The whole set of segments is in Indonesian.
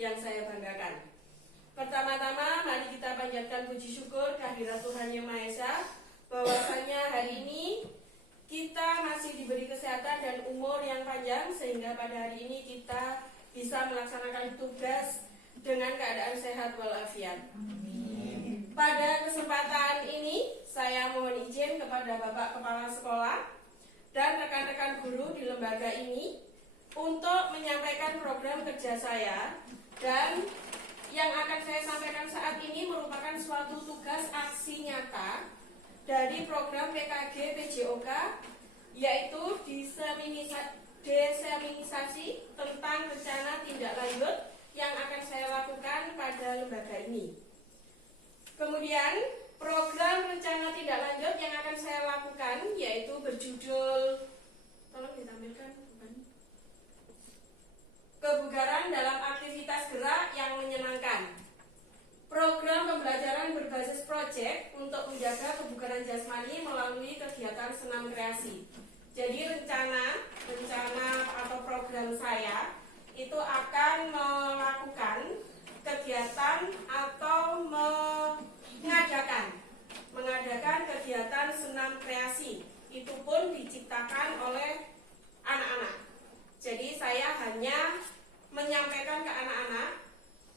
yang saya banggakan. Pertama-tama mari kita panjatkan puji syukur kehadirat Tuhan Yang Maha Esa bahwasanya hari ini kita masih diberi kesehatan dan umur yang panjang sehingga pada hari ini kita bisa melaksanakan tugas dengan keadaan sehat walafiat. Pada kesempatan ini saya mohon izin kepada Bapak Kepala Sekolah dan rekan-rekan guru di lembaga ini untuk menyampaikan program kerja saya, dan yang akan saya sampaikan saat ini merupakan suatu tugas aksi nyata dari program PKG PJOK, yaitu diseminisasi tentang rencana tindak lanjut yang akan saya lakukan pada lembaga ini. Kemudian program rencana tindak lanjut yang akan saya lakukan yaitu berjudul, tolong ditampilkan, kebugaran dalam aktivitas gerak yang menyenangkan. Program pembelajaran berbasis proyek untuk menjaga kebugaran jasmani melalui kegiatan senam kreasi. Jadi rencana atau program saya itu akan melakukan kegiatan atau mengadakan kegiatan senam kreasi. Itu pun diciptakan oleh anak-anak. Jadi saya hanya menyampaikan ke anak-anak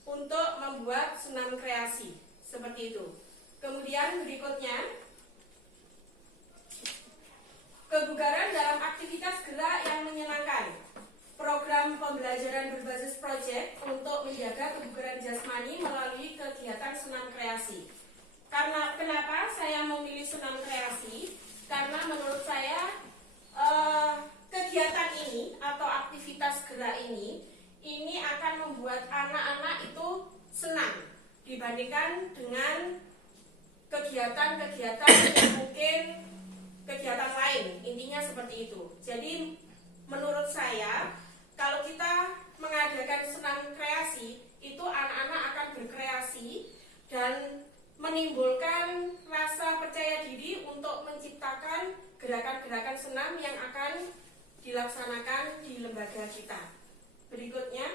untuk membuat senam kreasi seperti itu. Kemudian berikutnya, kebugaran dalam aktivitas gerak yang menyenangkan. Program pembelajaran berbasis proyek untuk menjaga kebugaran jasmani melalui kegiatan senam kreasi. Karena kenapa saya memilih senam kreasi? Karena menurut saya kegiatan ini atau aktivitas gerak ini akan membuat anak-anak itu senang dibandingkan dengan kegiatan-kegiatan yang mungkin kegiatan lain. Intinya seperti itu. Jadi menurut saya kalau kita mengadakan senam kreasi itu anak-anak akan berkreasi dan menimbulkan rasa percaya diri untuk menciptakan gerakan-gerakan senam yang akan dilaksanakan di lembaga kita. Berikutnya,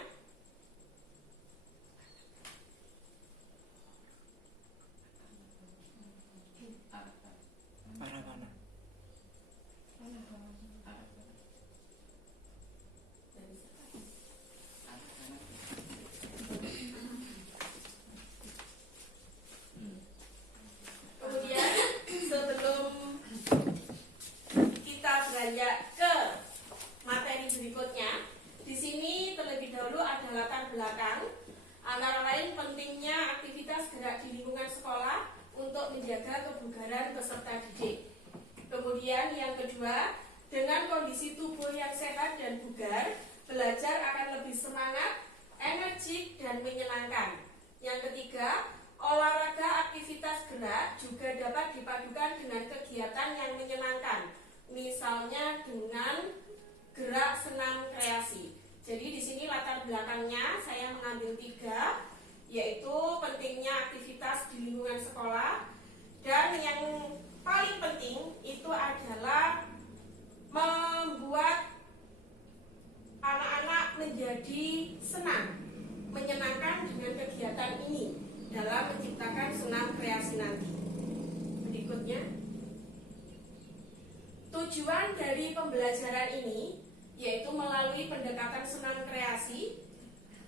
kemudian sebelum kita beranjak ke materi berikutnya, di sini terlebih dahulu ada latar belakang, antara lain pentingnya aktivitas gerak di lingkungan sekolah untuk menjaga kebugaran peserta didik. Kemudian yang kedua, dengan kondisi tubuh yang sehat dan bugar, belajar akan lebih semangat, energik, dan menyenangkan. Yang ketiga, olahraga aktivitas gerak juga dapat dipadukan dengan kegiatan yang menyenangkan, misalnya dengan gerak senam kreasi. Jadi di sini latar belakangnya saya mengambil 3, yaitu pentingnya aktivitas di lingkungan sekolah, dan yang paling penting itu adalah membuat anak-anak menjadi senang, menyenangkan dengan kegiatan ini dalam menciptakan senam kreasi nanti. Berikutnya, tujuan dari pembelajaran ini yaitu melalui pendekatan senam kreasi,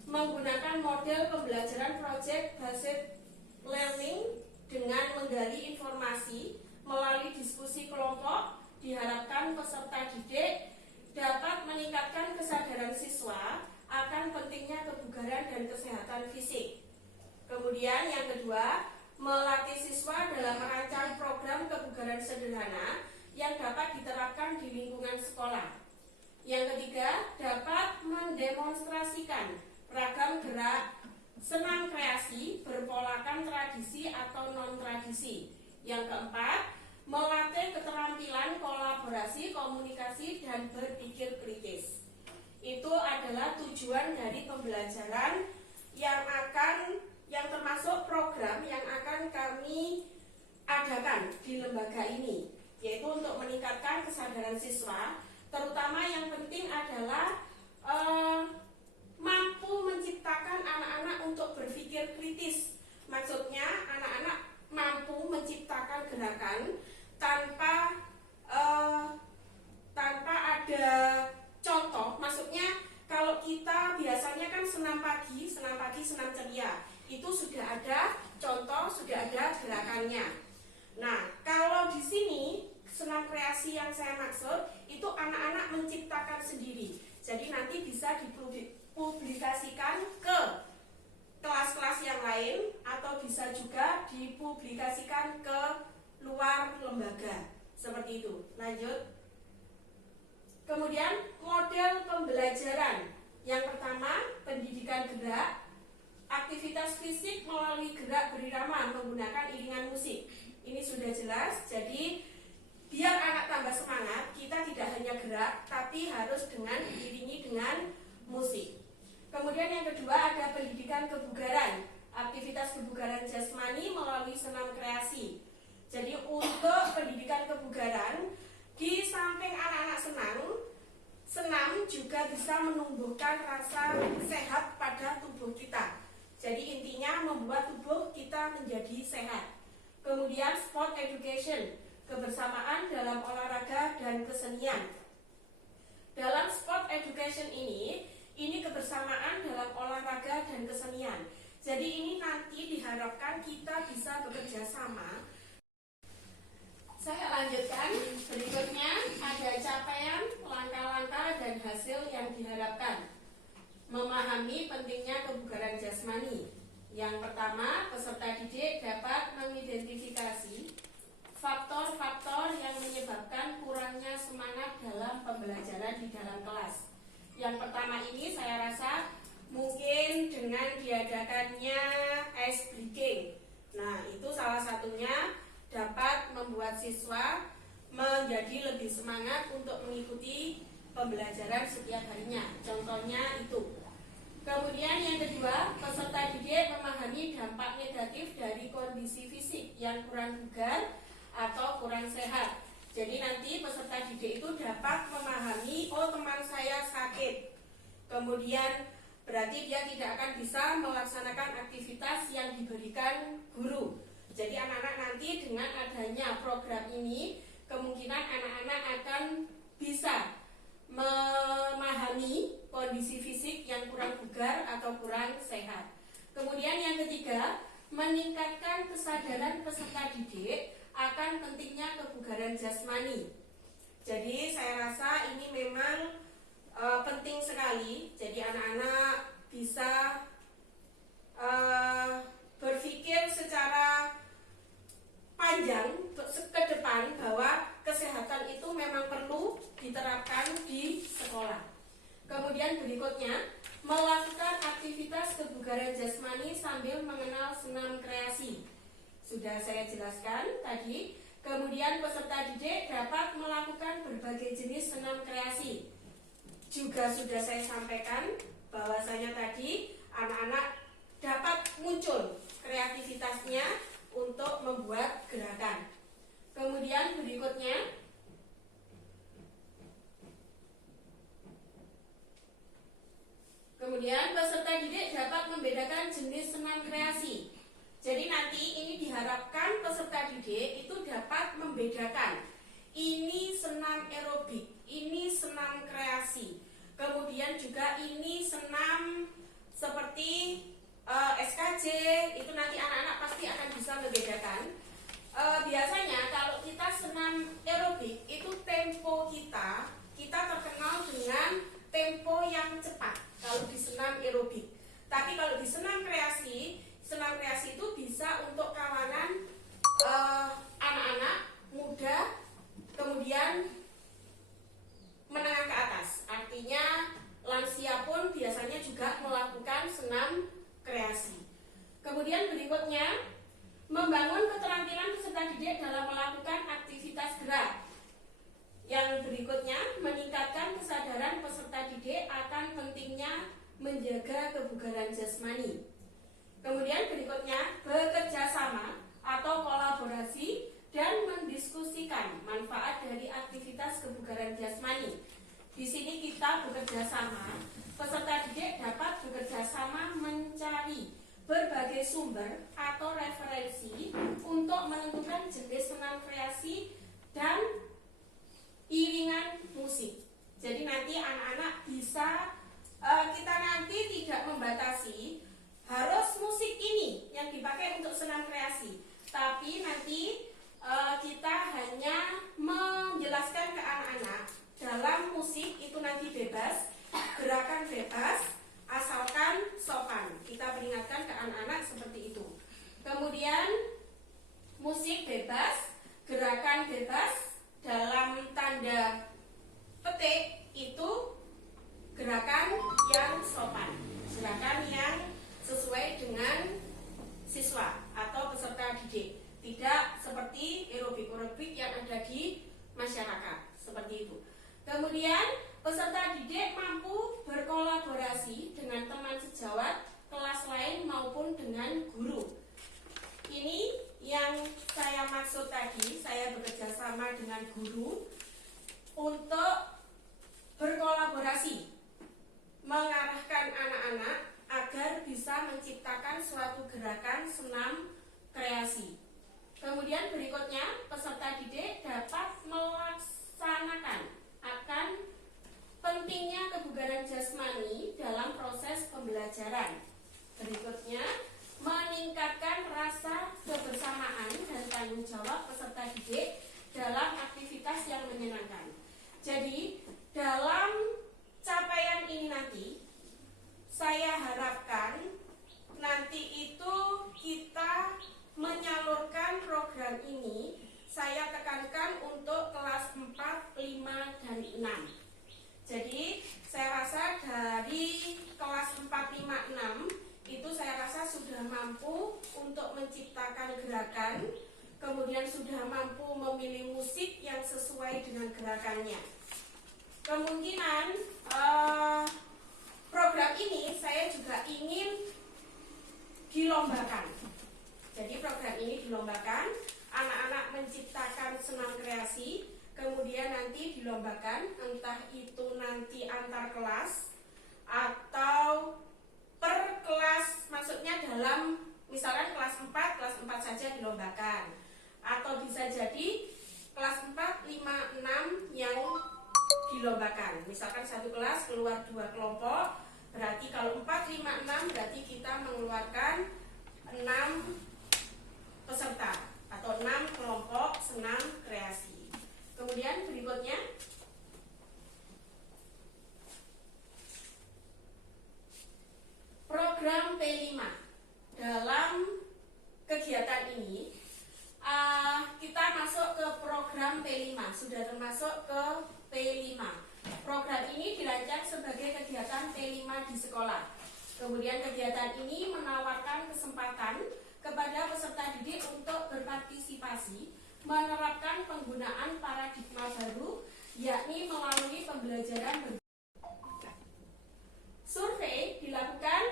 menggunakan model pembelajaran project based learning dengan menggali informasi melalui diskusi kelompok. Diharapkan peserta didik dapat meningkatkan kesadaran siswa akan pentingnya kebugaran dan kesehatan fisik. Kemudian yang kedua, melatih siswa dalam merancang program kebugaran sederhana yang dapat diterapkan di lingkungan sekolah. Yang ketiga, dapat mendemonstrasikan ragam gerak senam kreasi berpolakan tradisi atau non-tradisi. Yang keempat, melatih keterampilan kolaborasi, komunikasi, dan berpikir kritis. Itu adalah tujuan dari pembelajaran yang termasuk program yang akan kami adakan di lembaga ini, yaitu untuk meningkatkan kesadaran siswa. Terutama yang penting adalah mampu menciptakan anak-anak pagi, senam ceria. Itu sudah ada contoh, sudah ada gerakannya. Nah, kalau di sini senam kreasi yang saya maksud itu anak-anak menciptakan sendiri. Jadi nanti bisa dipublikasikan ke kelas-kelas yang lain atau bisa juga dipublikasikan ke luar lembaga. Seperti itu. Lanjut. Kemudian model pembelajaran. Yang pertama, pendidikan gerak, aktivitas fisik melalui gerak berirama menggunakan iringan musik. Ini sudah jelas. Jadi biar anak tambah semangat, kita tidak hanya gerak, tapi harus diiringi dengan musik. Kemudian yang kedua ada pendidikan kebugaran, aktivitas kebugaran jasmani melalui senam kreasi. Jadi untuk pendidikan kebugaran, di samping anak-anak senam juga bisa menumbuhkan rasa sehat pada tubuh kita. Jadi intinya membuat tubuh kita menjadi sehat. Kemudian sport education, kebersamaan dalam olahraga dan kesenian. Dalam sport education ini kebersamaan dalam olahraga dan kesenian. Jadi ini nanti diharapkan kita bisa bekerja sama. Saya lanjutkan, berikutnya ada capaian, langkah-langkah dan hasil yang diharapkan. Memahami pentingnya kebugaran jasmani. Yang pertama, peserta didik dapat mengidentifikasi faktor-faktor yang menyebabkan kurangnya semangat dalam pembelajaran di dalam kelas. Yang pertama ini saya rasa mungkin dengan diadakannya ice breaking. Nah, itu salah satunya dapat membuat siswa menjadi lebih semangat untuk mengikuti pembelajaran setiap harinya. Contohnya itu. Kemudian yang kedua, peserta didik memahami dampak negatif dari kondisi fisik yang kurang bugar atau kurang sehat. Jadi nanti peserta didik itu dapat memahami, oh teman saya sakit. Kemudian berarti dia tidak akan bisa melaksanakan aktivitas yang diberikan guru. Jadi anak-anak nanti dengan adanya program ini, kemungkinan anak-anak akan bisa memahami kondisi fisik yang kurang bugar atau kurang sehat. Kemudian yang ketiga, meningkatkan kesadaran peserta didik akan pentingnya kebugaran jasmani. Jadi saya rasa ini memang penting sekali. Jadi anak-anak bisa berpikir secara panjang ke depan bahwa kesehatan itu memang perlu diterapkan di sekolah. Kemudian berikutnya, melakukan aktivitas kebugaran jasmani sambil mengenal senam kreasi. Sudah saya jelaskan tadi. Kemudian peserta didik dapat melakukan berbagai jenis senam kreasi. Juga sudah saya sampaikan bahwasanya tadi anak-anak dapat muncul kreativitasnya untuk membuat gerakan. Kemudian berikutnya, peserta didik dapat membedakan jenis senam kreasi. Jadi nanti ini diharapkan peserta didik itu dapat membedakan ini senam aerobik, ini senam kreasi. Kemudian juga ini senam seperti SKJ, itu nanti anak-anak pasti akan bisa membedakan. Biasanya kalau kita senam aerobik itu tempo kita terkenal dengan tempo yang cepat kalau di senam aerobik. Tapi kalau di senam kreasi itu bisa untuk kalangan anak-anak muda, kemudian menengah ke atas. Artinya lansia pun biasanya juga melakukan senam kreasi. Kemudian berikutnya, membangun keterampilan peserta didik dalam melakukan aktivitas gerak. Yang berikutnya, meningkatkan kesadaran peserta didik akan pentingnya menjaga kebugaran jasmani. Kemudian berikutnya, bekerja sama atau kolaborasi dan mendiskusikan manfaat dari aktivitas kebugaran jasmani. Di sini kita bekerja sama, peserta didik dapat bekerja sama mencari berbagai sumber atau referensi untuk menentukan jenis senam kreasi dan iringan musik. Jadi nanti anak-anak bisa kita nanti tidak membatasi harus musik ini yang dipakai untuk senam kreasi, tapi nanti kita hanya menjelaskan ke anak-anak dalam musik itu nanti bebas, gerakan bebas, asalkan sopan. Kita peringatkan ke anak-anak seperti itu. Kemudian musik bebas, gerakan bebas, dalam tanda petik itu gerakan yang sopan, gerakan yang sesuai dengan siswa atau peserta didik, tidak seperti aerobik-aerobik yang ada di masyarakat, seperti itu. Kemudian peserta didik mampu berkolaborasi dengan teman sejawat, kelas lain maupun dengan guru. Ini yang saya maksud tadi, saya bekerja sama dengan guru untuk berkolaborasi, mengarahkan anak-anak agar bisa menciptakan suatu gerakan senam kreasi. Kemudian berikutnya, peserta didik dapat melaksanakan akan pentingnya kebugaran jasmani dalam proses pembelajaran. Berikutnya, meningkatkan rasa kebersamaan dan tanggung jawab peserta didik dalam aktivitas yang menyenangkan. Jadi, dalam capaian ini nanti, saya harapkan nanti itu kita menyalurkan program ini, saya tekankan untuk kelas 4, 5, dan 6. Jadi, saya rasa dari kelas 4, 5, 6 itu saya rasa sudah mampu untuk menciptakan gerakan, kemudian sudah mampu memilih musik yang sesuai dengan gerakannya. Kemungkinan program ini saya juga ingin dilombakan. Jadi program ini dilombakan, anak-anak menciptakan senam kreasi, kemudian nanti dilombakan, entah itu nanti antar kelas atau per kelas, maksudnya dalam misalkan kelas 4 saja dilombakan, atau bisa jadi kelas 4, 5, 6 yang dilombakan. Misalkan satu kelas keluar 2 kelompok, berarti kalau 4, 5, 6 berarti kita mengeluarkan 6 peserta atau 6 kelompok senam kreasi. Kemudian berikutnya, program P5. Dalam kegiatan ini kita masuk ke program P5, sudah termasuk ke P5. Program ini dirancang sebagai kegiatan P5 di sekolah. Kemudian kegiatan ini menawarkan kesempatan kepada peserta didik untuk berpartisipasi, menerapkan penggunaan paradigma baru, yakni melalui pembelajaran survei dilakukan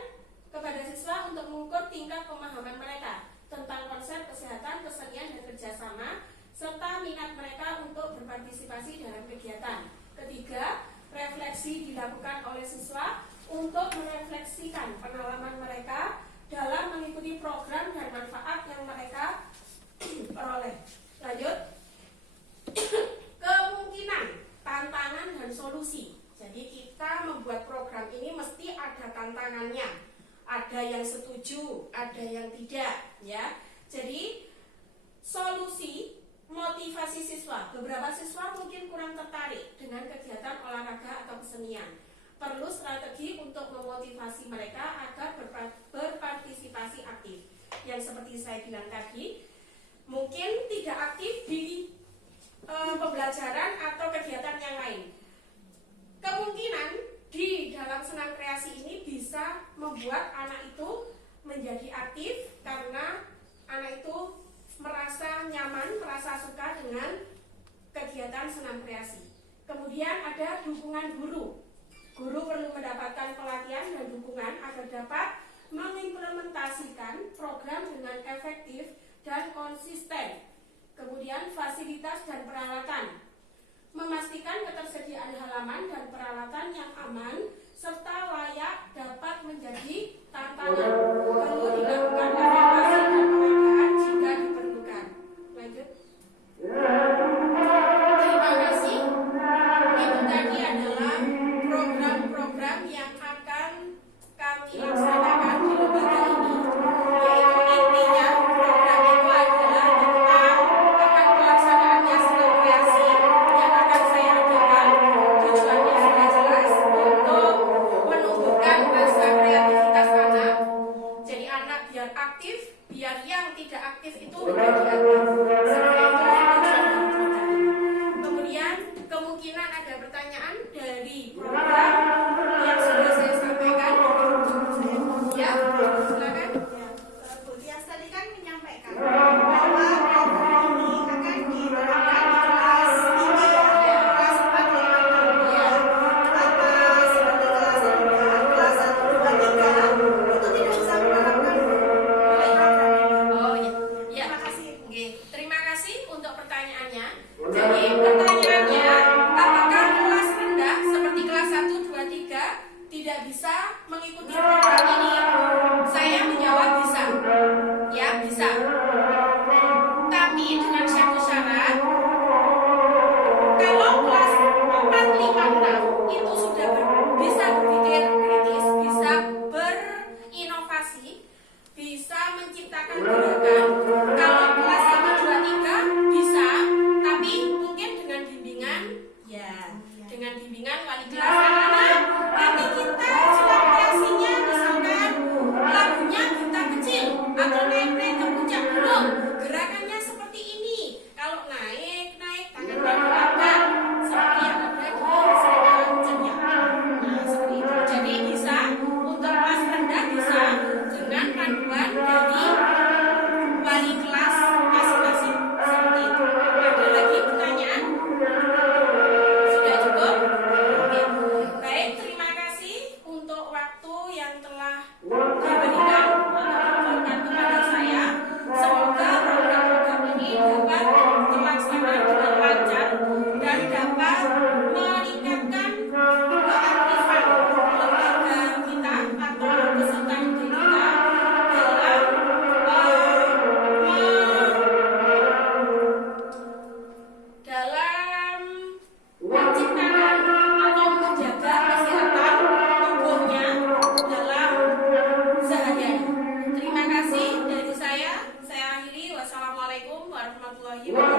kepada siswa untuk mengukur tingkat pemahaman mereka tentang konsep kesehatan, kesenian, dan kerjasama, serta minat mereka untuk berpartisipasi dalam kegiatan. Ketiga, refleksi dilakukan oleh siswa untuk merefleksikan pengalaman mereka dalam mengikuti program dan manfaat yang mereka peroleh. Lanjut, kemungkinan, tantangan, dan solusi. Jadi kita membuat program ini mesti ada tantangannya, ada yang setuju, ada yang tidak, ya. Jadi solusi, motivasi siswa. Beberapa siswa mungkin kurang tertarik dengan kegiatan olahraga atau kesenian. Perlu strategi untuk memotivasi mereka agar berpartisipasi aktif. Yang seperti saya bilang tadi, mungkin tidak aktif di pembelajaran atau kegiatan yang lain. Kemungkinan di dalam senam kreasi ini bisa membuat anak itu menjadi aktif karena anak itu merasa nyaman, merasa suka dengan kegiatan senam kreasi. Kemudian ada dukungan guru. Guru perlu mendapatkan pelatihan dan dukungan agar dapat mengimplementasikan program dengan efektif dan konsisten. Kemudian fasilitas dan peralatan. Memastikan ketersediaan halaman dan peralatan yang aman serta layak dapat menjadi tantangan. Perlu dilakukan evaluasi dan penghargaan jika diperlukan. Lanjut. Terima kasih. Itu tadi adalah program-program yang akan aktif, biar yang tidak aktif itu menjadi aktif. Seperti itu tujuan dari kita. Kemudian kemungkinan ada pertanyaan dari program yang sudah saya sampaikan. Ya, silakan. Bu Tias tadi kan menyampaikan bahwa program ini akan diterapkan di kelas 3 ya, kelas 4 ya. Apa seperti kelas 2, kelas 1, 2, 3 itu tidak bisa menerapkan nilai program ini. Oh ya, ya. Terima kasih. Oke, terima kasih untuk pertanyaannya. Jadi pertanyaannya, apakah kelas rendah seperti kelas 1, 2, 3 tidak bisa mengikuti program ini? Saya menjawab bisa. Ya, bisa. Tapi dengan satu syarat, kalau kelas 4, 5, 6 itu sudah bisa berpikir kritis, bisa berinovasi, bisa menciptakan gerakan. Kalau kelas 1, 2, 3 bisa, tapi mungkin dengan bimbingan, ya, dengan bimbingan wali kelas. Karena nanti kita sudah kreasinya, misalkan lagunya kita kecil atau naik-naik ke puncak gunung, gerakannya seperti ini. Kalau naik tangannya diangkat seperti yang ada di sekarang jenjang. Nah, seperti itu. Jadi bisa untuk kelas rendah bisa dengan panduan dari wali kelas masing-masing. Seperti itu. Ada lagi pertanyaan? Sudah cukup? Oke. Baik, terima kasih untuk waktu yang telah diberikan untuk kepada saya. Semoga program-program ini dapat terlaksana dengan lancar dan dapat meningkatkan keaktifan lembaga kita atau peserta didik kita dalam menciptakan atau menjaga kesehatan tubuhnya dalam sehari-hari. Terima kasih dari saya akhiri. Wassalamualaikum warahmatullahi wabarakatuh.